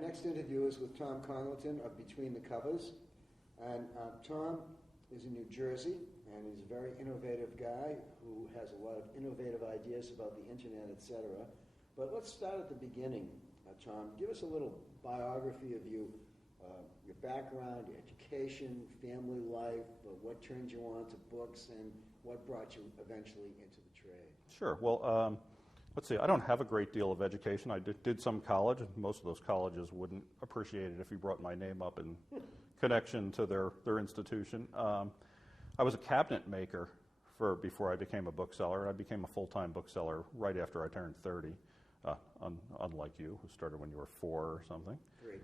next interview is with Tom Congalton of Between the Covers. And Tom is in New Jersey, and he's a very innovative guy who has a lot of innovative ideas about the internet, etc. But let's start at the beginning, Tom. Give us a little biography of you, your background, your education, family life, what turned you on to books, and what brought you eventually into the trade. Sure. Well, let's see. I don't have a great deal of education. I did some college, and most of those colleges wouldn't appreciate it if you brought my name up in connection to their institution. I was a cabinet maker before I became a bookseller. I became a full-time bookseller right after I turned 30, unlike you, who started when you were 4 or something. Great.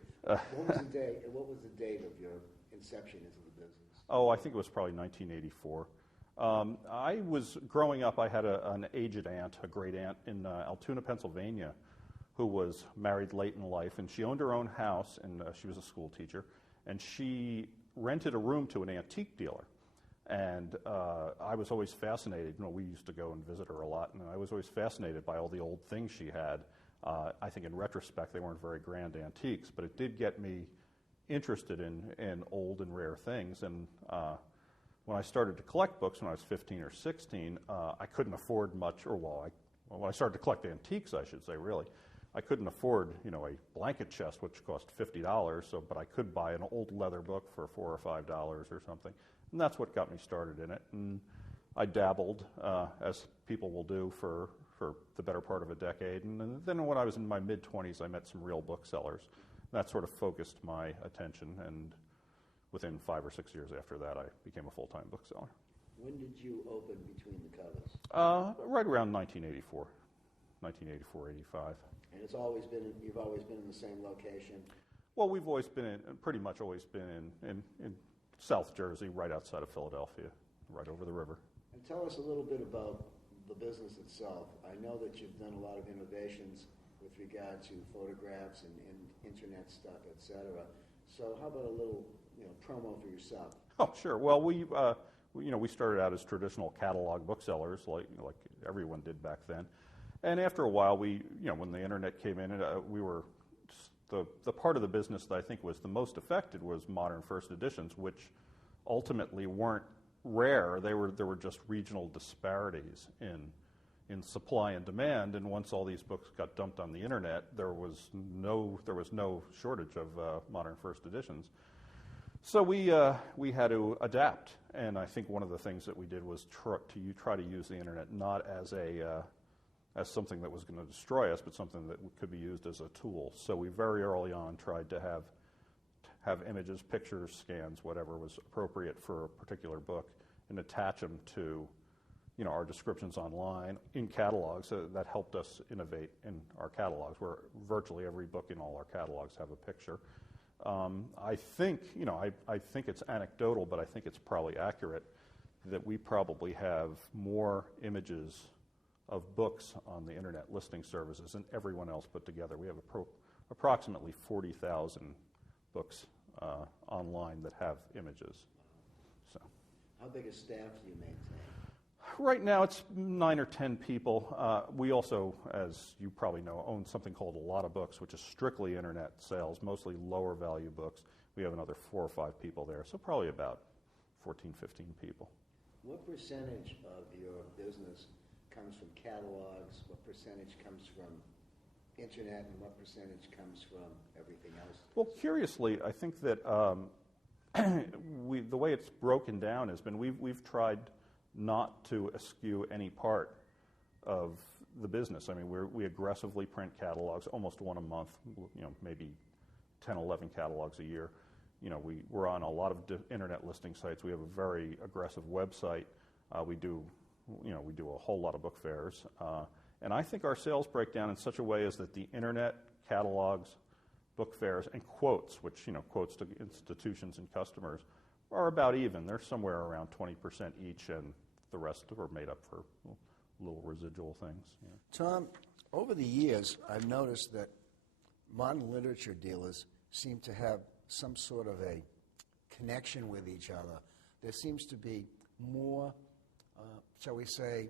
What was the date of your inception into the business? Oh, I think it was probably 1984. I was growing up. I had an aged aunt, a great aunt in Altoona, Pennsylvania, who was married late in life, and she owned her own house, and she was a school teacher, and she rented a room to an antique dealer. And I was always fascinated. We used to go and visit her a lot, and I was always fascinated by all the old things she had. I think in retrospect, they weren't very grand antiques, but it did get me interested in old and rare things. And when I started to collect books when I was 15 or 16, I couldn't afford much, when I started to collect antiques, I should say, really, I couldn't afford, a blanket chest, which cost $50, but I could buy an old leather book for $4 or $5 or something. And that's what got me started in it. And I dabbled, as people will do, for the better part of a decade. And then when I was in my mid-20s, I met some real booksellers. That sort of focused my attention. And within 5 or 6 years after that, I became a full-time bookseller. When did you open Between the Covers? Right around 1984, 85. And you've always been in the same location? Well, we've always been pretty much always been in South Jersey, right outside of Philadelphia, right over the river. And tell us a little bit about the business itself. I know that you've done a lot of innovations with regard to photographs and internet stuff, etc. So how about a little promo for yourself? Oh, sure. Well, we started out as traditional catalog booksellers, like everyone did back then. And after a while, when the internet came in, we were the part of the business that I think was the most affected was modern first editions, which ultimately weren't rare. There were just regional disparities in supply and demand. And once all these books got dumped on the internet, there was no shortage of modern first editions. So we had to adapt. And I think one of the things that we did was try to use the internet not as as something that was going to destroy us, but something that could be used as a tool. So we very early on tried to have images, pictures, scans, whatever was appropriate for a particular book, and attach them to our descriptions online in catalogs. So that helped us innovate in our catalogs, where virtually every book in all our catalogs have a picture. I think it's anecdotal, but I think it's probably accurate that we probably have more images of books on the internet listing services than everyone else put together. We have approximately 40,000 books online that have images. So, how big a staff do you maintain? Right now it's 9 or 10 people. We also, as you probably know, own something called A Lot of Books, which is strictly internet sales, mostly lower value books. We have another 4 or 5 people there, so probably about 14, 15 people. What percentage of your business comes from catalogs, what percentage comes from internet, and what percentage comes from everything else? Well, curiously, I think that the way it's broken down has been we've tried not to eschew any part of the business. I mean, we aggressively print catalogs, almost one a month, maybe 10, 11 catalogs a year. We're on a lot of internet listing sites. We have a very aggressive website. We do a whole lot of book fairs. And I think our sales break down in such a way as that the internet, catalogs, book fairs, and quotes, which, quotes to institutions and customers, are about even. They're somewhere around 20% each, and the rest are made up for little residual things. Yeah. Tom, over the years, I've noticed that modern literature dealers seem to have some sort of a connection with each other. There seems to be more, shall we say,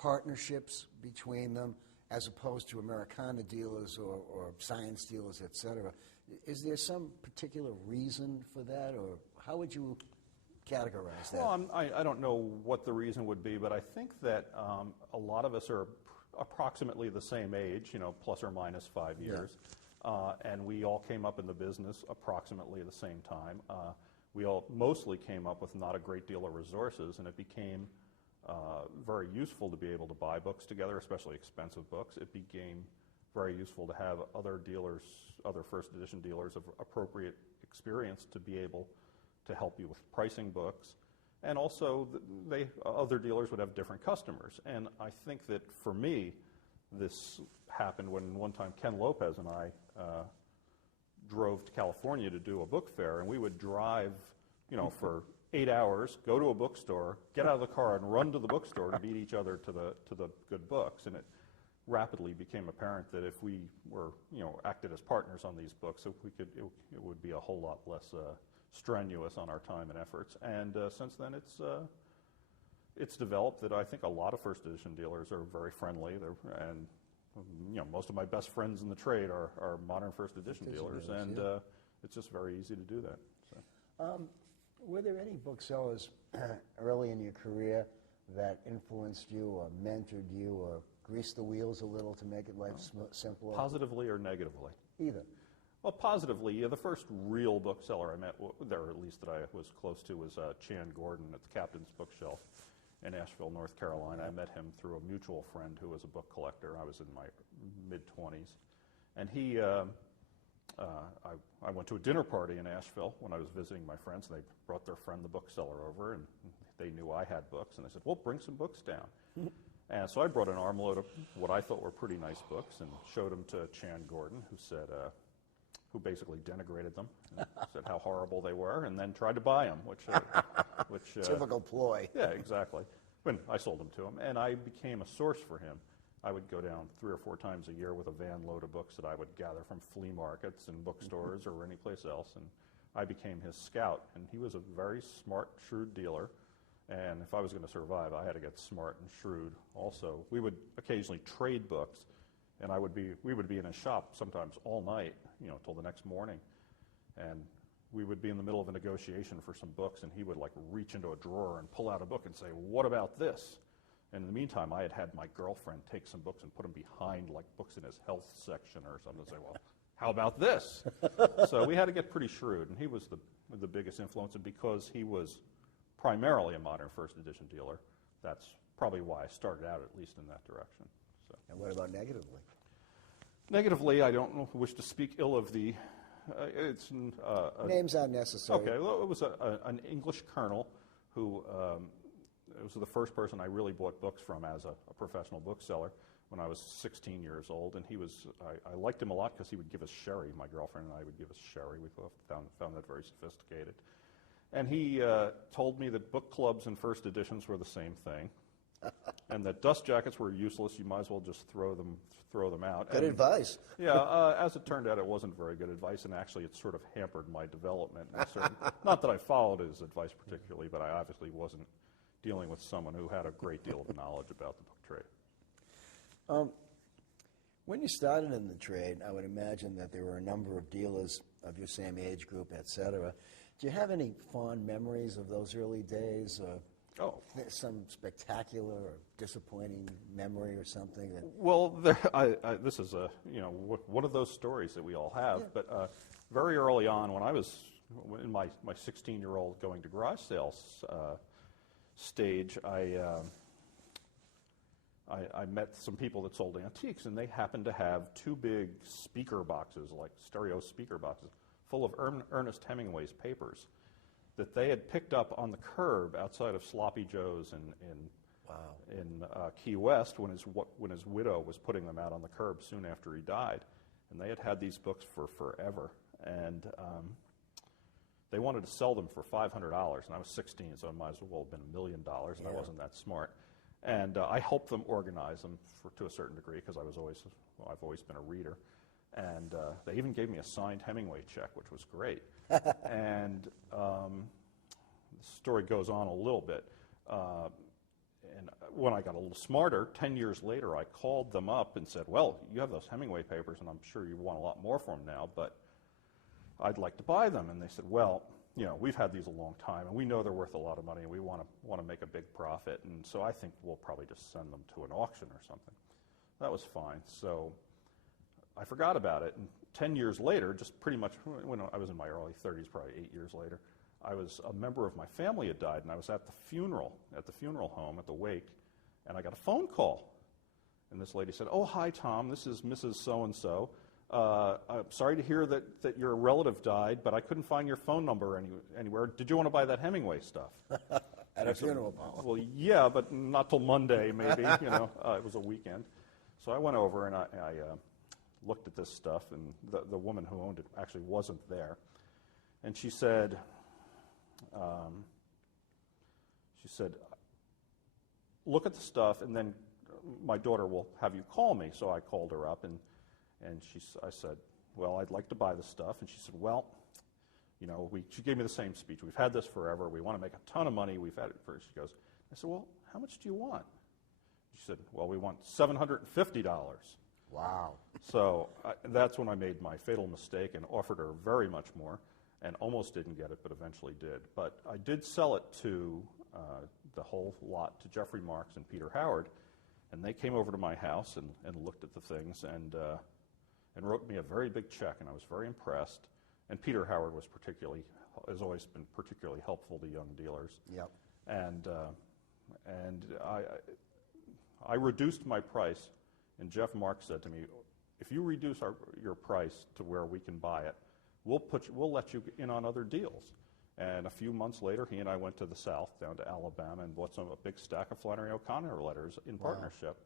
partnerships between them, as opposed to Americana dealers or science dealers, et cetera. Is there some particular reason for that, or how would you categorize that? Well, I don't know what the reason would be, but I think that a lot of us are approximately the same age, plus or minus 5 years, and we all came up in the business approximately the same time. We all mostly came up with not a great deal of resources, and it became very useful to be able to buy books together, especially expensive books. It became very useful to have other dealers, other first edition dealers of appropriate experience to be able to help you with pricing books. And also, other dealers would have different customers. And I think that for me, this happened when one time Ken Lopez and I drove to California to do a book fair, and we would drive, for 8 hours, go to a bookstore, get out of the car, and run to the bookstore to beat each other to the good books. And it rapidly became apparent that if we were, acted as partners on these books, it would be a whole lot less strenuous on our time and efforts. And since then, it's developed that I think a lot of first edition dealers are very friendly, and most of my best friends in the trade are modern first edition dealers, and it's just very easy to do that. So. Were there any booksellers early in your career that influenced you or mentored you or greased the wheels a little to make it life simpler? Positively or negatively? Either. Well, positively, the first real bookseller I met there, at least that I was close to, was Chan Gordon at the Captain's Bookshelf in Asheville, North Carolina. I met him through a mutual friend who was a book collector. I was in my mid-20s. And he, I went to a dinner party in Asheville when I was visiting my friends, and they brought their friend, the bookseller, over, and they knew I had books, and they said, well, bring some books down. And so I brought an armload of what I thought were pretty nice books and showed them to Chan Gordon, who basically denigrated them, and said how horrible they were, and then tried to buy them, which typical ploy. Yeah, exactly. When I sold them to him, and I became a source for him. I would go down 3 or 4 times a year with a van load of books that I would gather from flea markets and bookstores or any place else, and I became his scout. And he was a very smart, shrewd dealer, and if I was going to survive, I had to get smart and shrewd also. We would occasionally trade books, and we would be in his shop sometimes all night, till the next morning, and we would be in the middle of a negotiation for some books, and he would reach into a drawer and pull out a book and say, what about this? And in the meantime, I had my girlfriend take some books and put them behind books in his health section or something, and say, well, how about this? So we had to get pretty shrewd, and he was the biggest influence, and because he was primarily a modern first edition dealer, that's probably why I started out at least in that direction. So. And what about negatively? Negatively, I don't wish to speak ill of the... Names aren't necessary. Okay, well, it was an English colonel who... it was the first person I really bought books from as a professional bookseller when I was 16 years old, and I liked him a lot because he would give us sherry. My girlfriend and I would give us sherry. We found that very sophisticated. And he told me that book clubs and first editions were the same thing, and that dust jackets were useless. You might as well just throw them out. Good advice. Yeah, as it turned out, it wasn't very good advice, and actually it sort of hampered my development. Not that I followed his advice particularly, but I obviously wasn't dealing with someone who had a great deal of knowledge about the book trade. When you started in the trade, I would imagine that there were a number of dealers of your same age group, et cetera. Do you have any fond memories of those early days? Some spectacular or disappointing memory or something? Well, this is one of those stories that we all have. Yeah. But very early on, when I was in my 16-year-old going to garage sales stage, I met some people that sold antiques, and they happened to have 2 big speaker boxes, like stereo speaker boxes, full of Ernest Hemingway's papers that they had picked up on the curb outside of Sloppy Joe's in Key West when his widow was putting them out on the curb soon after he died. And they had these books for forever. And they wanted to sell them for $500, and I was 16, so it might as well have been $1 million, and I wasn't that smart. And I helped them organize them to a certain degree because I've always been a reader. And they even gave me a signed Hemingway check, which was great. And the story goes on a little bit. And when I got a little smarter, 10 years later, I called them up and said, well, you have those Hemingway papers, and I'm sure you want a lot more for them now, but I'd like to buy them. And they said, well, you know, we've had these a long time, and we know they're worth a lot of money, and we want to make a big profit, and so I think we'll probably just send them to an auction or something. That was fine. So I forgot about it, and 10 years later, just pretty much when I was in my early 30s, probably 8 years later, I was a member of my family had died, and I was at the funeral home, at the wake, and I got a phone call. And this lady said, oh, hi, Tom, this is Mrs. So-and-so. I'm sorry to hear that your relative died, but I couldn't find your phone number anywhere. Did you want to buy that Hemingway stuff? At a funeral parlor. Well, yeah, but not till Monday, maybe. You know, it was a weekend. So I went over and I looked at this stuff, and the woman who owned it actually wasn't there. And she said, look at the stuff, and then my daughter will have you call me. So I called her up, and I said, well, I'd like to buy the stuff. And she said, well, you know, she gave me the same speech. We've had this forever. We want to make a ton of money. We've had it for, she goes, I said, well, how much do you want? She said, well, we want $750. Wow. So that's when I made my fatal mistake and offered her very much more, and almost didn't get it, but eventually did. But I did sell it to the whole lot to Jeffrey Marks and Peter Howard, and they came over to my house and looked at the things and wrote me a very big check, and I was very impressed. And Peter Howard has always been particularly helpful to young dealers. Yep. And I reduced my price, and Jeff Marks said to me, if you reduce your price to where we can buy it, we'll let you in on other deals. And a few months later, he and I went to the South, down to Alabama, and bought a big stack of Flannery O'Connor letters in partnership.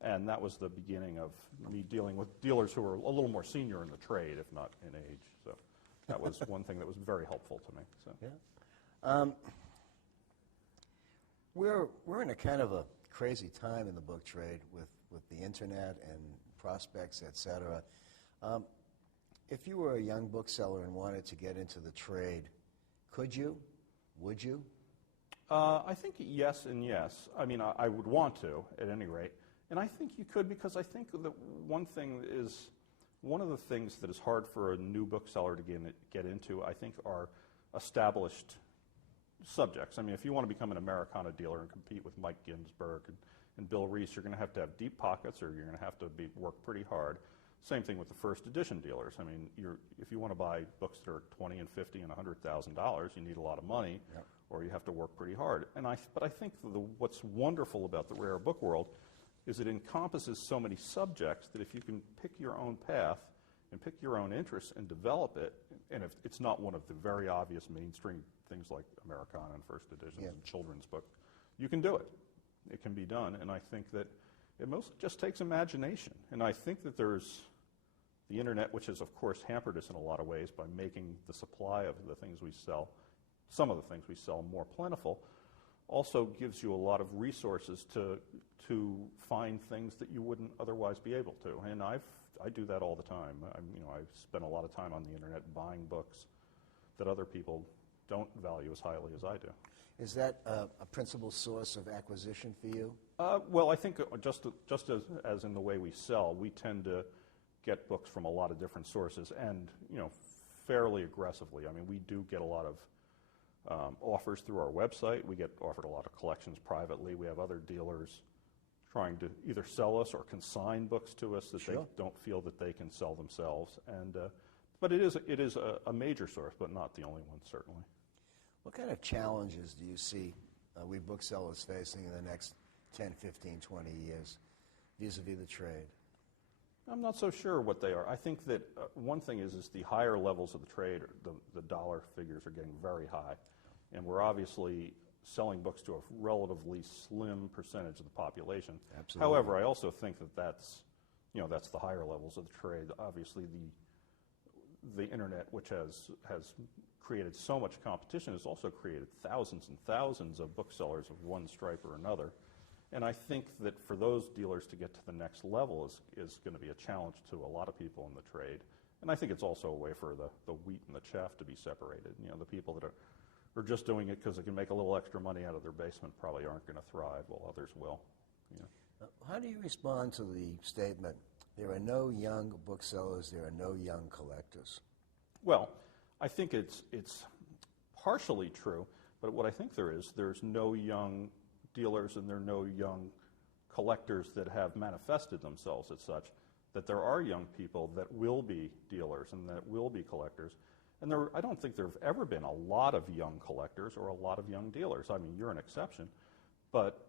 And that was the beginning of me dealing with dealers who were a little more senior in the trade, if not in age. So that was one thing that was very helpful to me. So. Yeah. We're in a kind of a crazy time in the book trade with the internet and prospects, et cetera. If you were a young bookseller and wanted to get into the trade, could you? Would you? I think yes and yes. I mean, I would want to, at any rate. And I think you could, because I think that one of the things that is hard for a new bookseller to get into, I think, are established subjects. I mean, if you want to become an Americana dealer and compete with Mike Ginsberg and Bill Reese, you're going to have deep pockets, or you're going to have to work pretty hard. Same thing with the first edition dealers. I mean, if you want to buy books that are $20,000 and $50,000 and $100,000, you need a lot of money, yep, or you have to work pretty hard. But I think what's wonderful about the rare book world is it encompasses so many subjects that if you can pick your own path and pick your own interests and develop it, and if it's not one of the very obvious mainstream things like Americana and first editions and children's books, you can do it. It can be done, and I think that it mostly just takes imagination. And I think that there's the internet, which has, of course, hampered us in a lot of ways by making the supply of the things we sell, some of the things we sell, more plentiful, also gives you a lot of resources to find things that you wouldn't otherwise be able to. And I do that all the time. I spend a lot of time on the internet buying books that other people don't value as highly as I do. Is that a principal source of acquisition for you? Well, I think just as in the way we sell, we tend to get books from a lot of different sources, and fairly aggressively. I mean, we do get a lot of offers through our website. We get offered a lot of collections privately. We have other dealers trying to either sell us or consign books to us that they don't feel that they can sell themselves. And but it is a major source, but not the only one, certainly. What kind of challenges do you see we booksellers facing in the next 10, 15, 20 years vis-a-vis the trade? I'm not so sure what they are. I think that one thing is the higher levels of the trade, the dollar figures are getting very high. And we're obviously selling books to a relatively slim percentage of the population. Absolutely. However, I also think that that's the higher levels of the trade. Obviously, the internet, which has created so much competition, has also created thousands and thousands of booksellers of one stripe or another. And I think that for those dealers to get to the next level is going to be a challenge to a lot of people in the trade. And I think it's also a way for the wheat and the chaff to be separated. The people that are just doing it because they can make a little extra money out of their basement probably aren't going to thrive, while others will. You know. How do you respond to the statement, there are no young booksellers, there are no young collectors? Well, I think it's partially true, but what I think there's no young dealers and there are no young collectors that have manifested themselves as such, that there are young people that will be dealers and that will be collectors. And I don't think there have ever been a lot of young collectors or a lot of young dealers. I mean, you're an exception. But,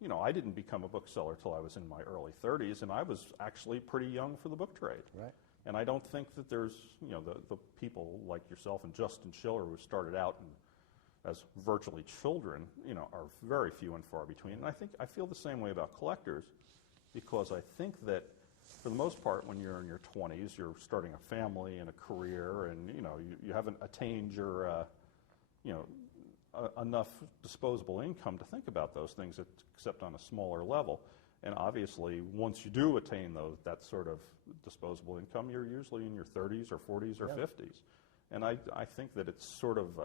you know, I didn't become a bookseller till I was in my early 30s, and I was actually pretty young for the book trade. Right. And I don't think that there's, you know, the people like yourself and Justin Schiller who started out as virtually children, you know, are very few and far between. And I feel the same way about collectors, because I think that for the most part, when you're in your 20s, you're starting a family and a career, and you know you haven't attained your, you know, enough disposable income to think about those things, except on a smaller level. And obviously, once you do attain that sort of disposable income, you're usually in your 30s or 40s or 50s. And I think that it's sort of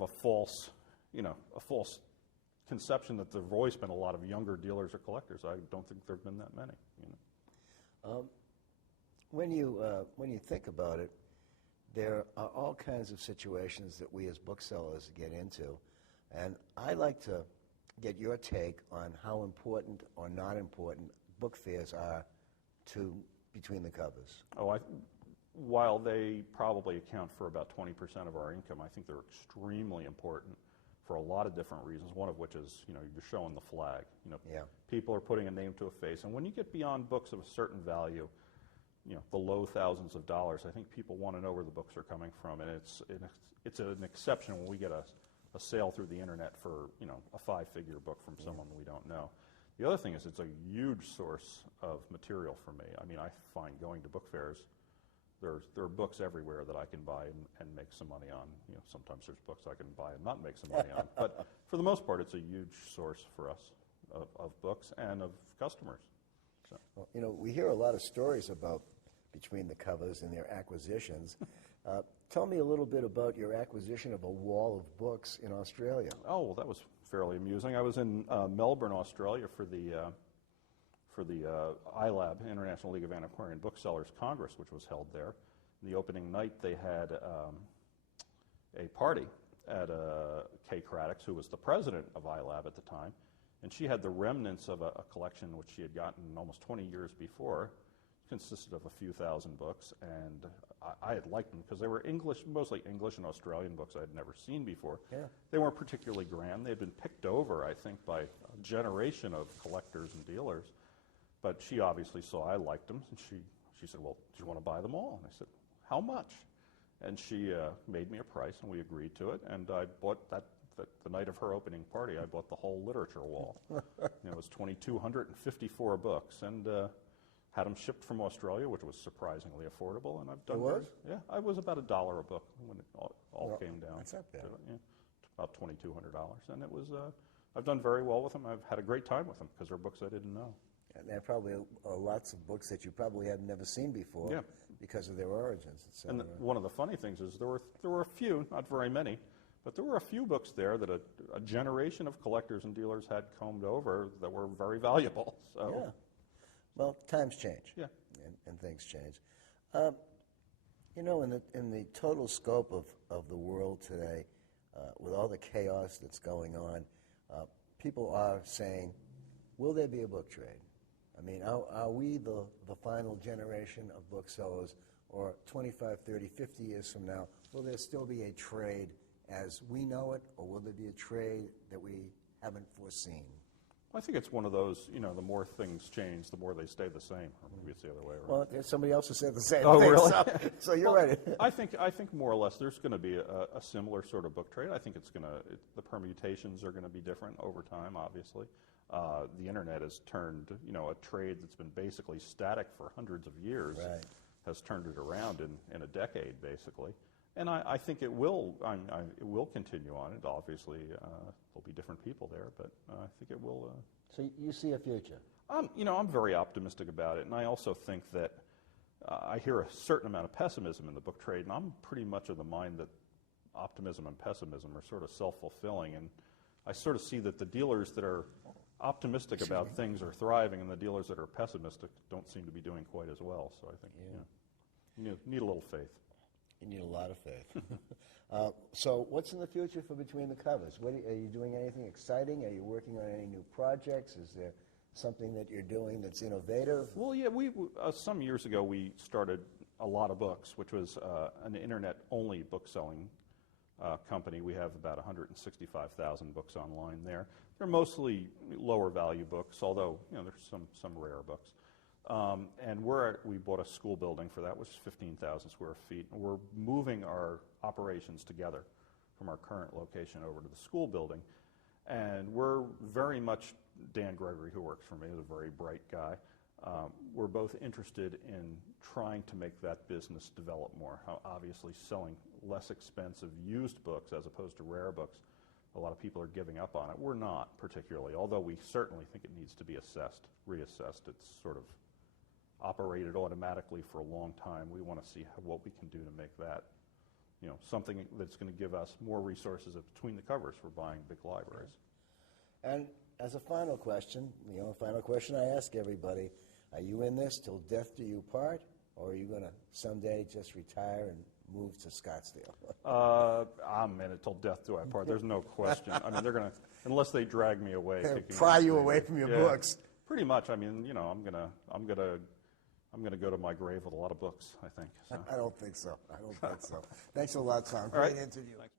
a false, you know, a false conception that there have always been a lot of younger dealers or collectors. I don't think there have been that many. You know. When you think about it, there are all kinds of situations that we as booksellers get into, and I'd like to get your take on how important or not important book fairs are to Between the Covers. While they probably account for about 20% of our income, I think they're extremely important for a lot of different reasons, one of which is, you know, you're showing the flag. You know, people are putting a name to a face. And when you get beyond books of a certain value, you know, the low thousands of dollars, I think people want to know where the books are coming from. And it's an exception when we get a sale through the internet for, you know, a 5-figure book from someone we don't know. The other thing is it's a huge source of material for me. I mean, I find going to book fairs, there are books everywhere that I can buy and make some money on. You know, sometimes there's books I can buy and not make some money on. But for the most part, it's a huge source for us of books and of customers. So. Well, you know, we hear a lot of stories about Between the Covers and their acquisitions. Tell me a little bit about your acquisition of a wall of books in Australia. Oh, well, that was fairly amusing. I was in Melbourne, Australia for the ILAB, International League of Antiquarian Booksellers Congress, which was held there. The opening night, they had a party at Kay Craddock's, who was the president of ILAB at the time, and she had the remnants of a collection which she had gotten almost 20 years before. It consisted of a few thousand books, and I had liked them because they were English, mostly English and Australian books I had never seen before. Yeah. They weren't particularly grand. They had been picked over, I think, by a generation of collectors and dealers. But she obviously saw I liked them, and she said, well, do you want to buy them all? And I said, how much? And she made me a price, and we agreed to it. And I bought the night of her opening party, I bought the whole literature wall. It was 2,254 books, and had them shipped from Australia, which was surprisingly affordable. And I've done it was? Yeah, I was about $1 a book when it all came down. That's not bad. About $2,200, and it was. I've done very well with them. I've had a great time with them because they're books I didn't know. And there are probably lots of books that you probably have never seen before because of their origins, etc. And one of the funny things is there were a few, not very many, but there were a few books there that a generation of collectors and dealers had combed over that were very valuable. So. Yeah. Well, times change. Yeah. And things change. You know, in the total scope of the world today, with all the chaos that's going on, people are saying, will there be a book trade? I mean, are we the final generation of booksellers, or 25, 30, 50 years from now, will there still be a trade as we know it, or will there be a trade that we haven't foreseen? I think it's one of those, you know, the more things change, the more they stay the same, or maybe it's the other way around. Well, there's somebody else who said the same oh, thing. Really? So you're right. I think more or less there's going to be a similar sort of book trade. I think the permutations are going to be different over time, obviously. The internet has turned, you know, a trade that's been basically static for hundreds of years, has turned it around in a decade, basically. And I think it will continue on. It obviously there'll be different people there, but I think it will. So you see a future? You know, I'm very optimistic about it, and I also think that I hear a certain amount of pessimism in the book trade, and I'm pretty much of the mind that optimism and pessimism are sort of self-fulfilling, and I sort of see that the dealers that are optimistic about things are thriving, and the dealers that are pessimistic don't seem to be doing quite as well. So I think you need a little faith. You need a lot of faith. So what's in the future for Between the Covers? Are you doing anything exciting? Are you working on any new projects? Is there something that you're doing that's innovative? Well, yeah, some years ago we started A Lot of Books, which was an internet-only book-selling company. We have about 165,000 books online there. They're mostly lower value books, although there's some rare books. And we bought a school building for that, which is 15,000 square feet. And we're moving our operations together from our current location over to the school building. And we're very much, Dan Gregory, who works for me, is a very bright guy. We're both interested in trying to make that business develop more. Obviously, selling less expensive used books as opposed to rare books, a lot of people are giving up on it. We're not particularly, although we certainly think it needs to be reassessed. It's sort of operated automatically for a long time. We want to see what we can do to make that, something that's going to give us more resources between the covers for buying big libraries. And as a final question, final question I ask everybody, are you in this till death do you part, or are you going to someday just retire and move to Scottsdale? I'm in it till death do I part. There's no question. I mean, they're going to, unless they drag me away. Pry you away from your books. Pretty much. I mean, I'm gonna go to my grave with a lot of books, I think. So. I don't think so. Thanks a lot, Tom. Great interview. Thanks.